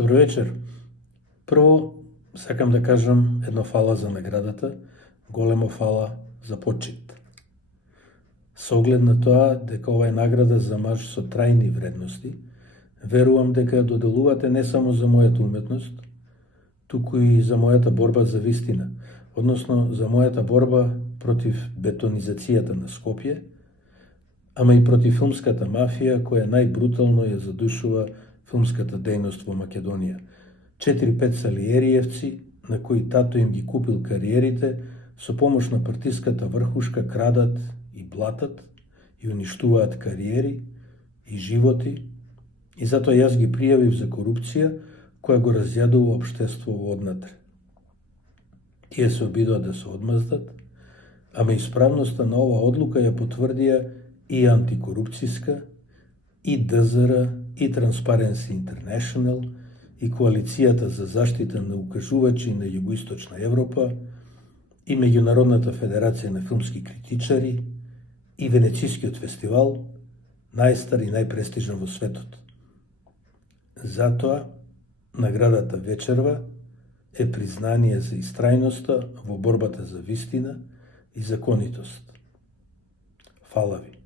Добро вечер. Прво, сакам да кажам едно фала за наградата, големо фала за почит. Со оглед на тоа дека ова е награда за маж со трајни вредности, верувам дека доделувате не само за мојата уметност, туку и за мојата борба за вистина, односно за мојата борба против бетонизацијата на Скопје, ама и против филмската мафија која најбрутално ја задушува филмската дејност во Македонија. 4-5 салиериевци, на кои тато им ги купил кариерите, со помош на партиската врхушка крадат и блатат и уништуваат кариери и животи, и затоа јас ги пријавив за корупција која го разјадува општеството однатре. Тие се обидоа да се одмаздат, ама исправноста на оваа одлука ја потврдија и антикорупцијска, и ДЗР, и Transparency International, и Коалицијата за заштита на укажувачи на Југоисточна Европа, и Меѓународната федерација на филмски критичари, и Венецискиот фестивал, најстар и најпрестижен во светот. Затоа, наградата вечерва е признание за истрајноста во борбата за вистина и законитост. Фала ви.